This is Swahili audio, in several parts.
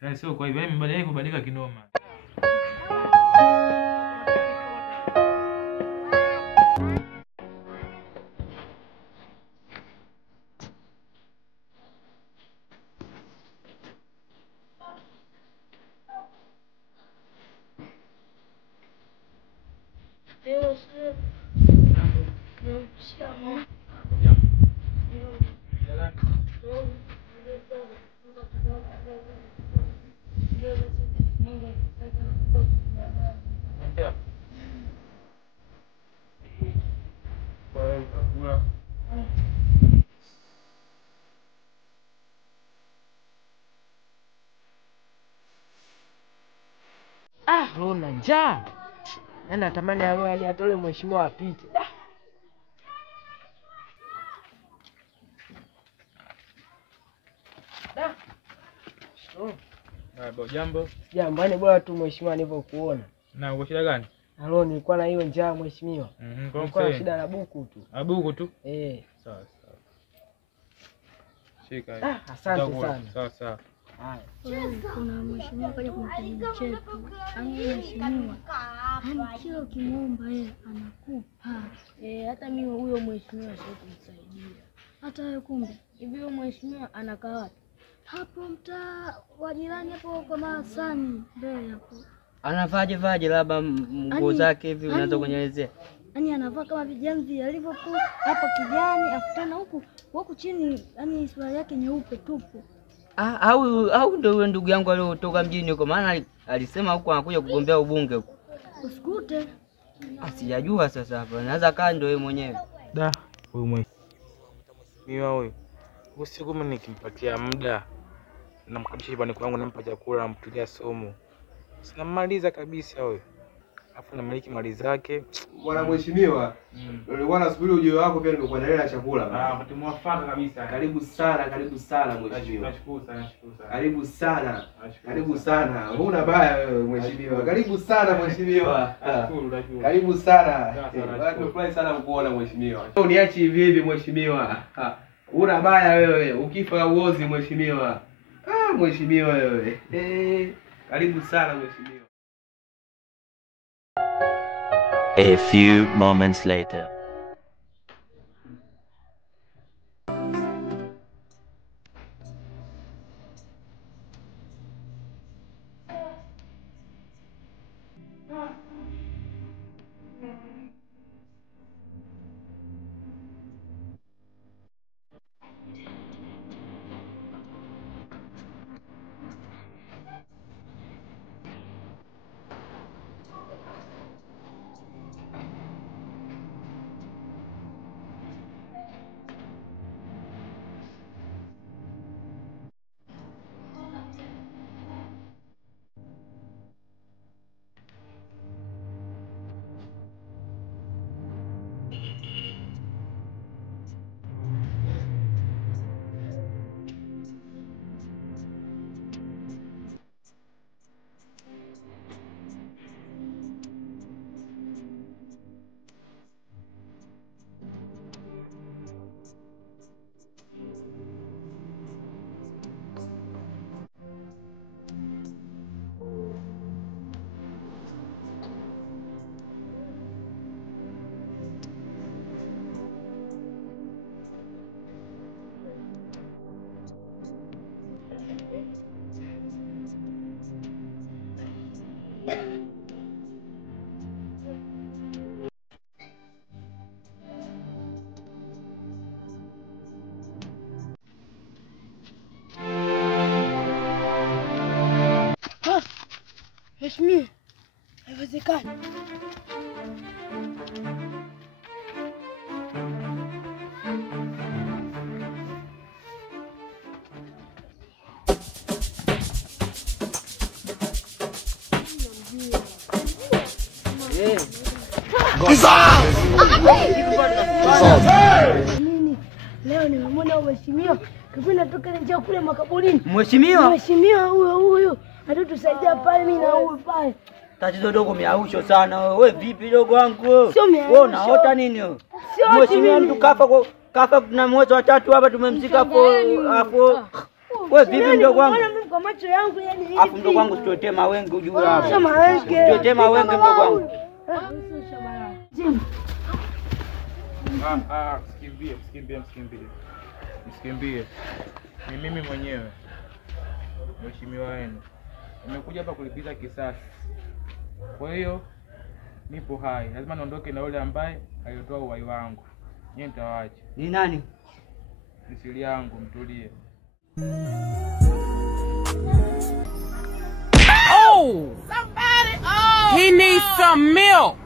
Sasa sio kwa hivyo mimi kubadilika kinoma. Una njaa. Natamani awe atole mheshimiwa apite. Jambo. Jambo, yani bora tu mheshimiwa nilipokuona. Na uko shida gani? Halo, nilikuwa na hiyo njaa mheshimiwa. Nilikuwa na shida na buku tu. Buku tu? Sawa. Shika. Asante sana. Sawa. Kuna mheshimiwa kaja kumpigia chetu. Mheshimiwa. Kila ukimwomba yeye anakupa. Hata mimi huyo mheshimiwa sio kumsaidia. Hata wewe kumbe. Hivi huyo mheshimiwa anakaa wapi? Hapo mtaa wa jirani hapo kwa Masani mbele hapo. Anavaje labda nguo zake hivi unaweza kunyelezea? Yaani anavaa kama vijamzi alivyokuwa hapo kijani afutana huku chini, yaani sura yake nyeupe tupu. Au ndio yule ndugu yangu aliyotoka mjini huko, maana alisema huko anakuja kugombea ubunge huko. Usikute. Sijajua sasa hapa. Naweza kaa ndio yeye mwenyewe. Huyu mheshimiwa huyu. Usiku mimi nikimpatia muda namkabisha nyumbani kwangu, nampa chakula, namtulia somo. Sinamaliza kabisa huyo. Afu namiliki mali zake. Bwana mheshimiwa, nilikuwa nasubiri ujio wako, pia nimekuandalia na chakula. Wakati mwafaka kabisa. Karibu sana mheshimiwa. Nashukuru sana. Karibu sana. Huna baya wewe mheshimiwa. Karibu sana mheshimiwa. Nashukuru. Karibu sana. Nimefurahi sana kukuona mheshimiwa. Uniachi hivi mheshimiwa. Huna baya wewe. Ukifa uozi mheshimiwa. Mheshimiwa wewe. Karibu sana mheshimiwa. A few moments later. Mheshimiwa, haiwezekani. Nini? Leo nimemwona mheshimiwa kipindi toka nje kule makaburini. Mheshimiwa huyo atatusaidia pale, mimi na huyu pale. Tatizo dogo miausho sana wewe. Vipi dogo wangu wewe? Wewe unaota nini wewe? Mheshimiwa mtu kafa na mwezi wa 3 hapa tumemzika hapo. Wewe vipi dogo wangu? Kwa macho yangu yani hivi. Afu mdogo wangu tuletee mawenge ujue hapo. Sio mawenge. Tuletee mawenge mdogo wangu. Msikimbie. Ni mimi mwenyewe. Mheshimiwa wenu. Nimekuja hapa kulipiza kisasi. Kwa hiyo nipo hai. Lazima niondoke na yule ambaye alitoa uhai wangu. Nyie mtawaacha. Ni nani? Ni siri yangu, mtulie. Oh! Somebody! Oh! He needs some milk!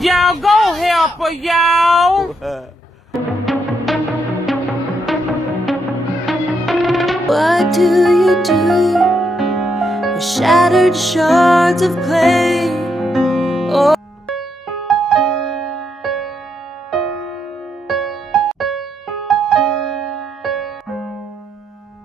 Y'all go help her, y'all! What do you do with shattered shards of clay?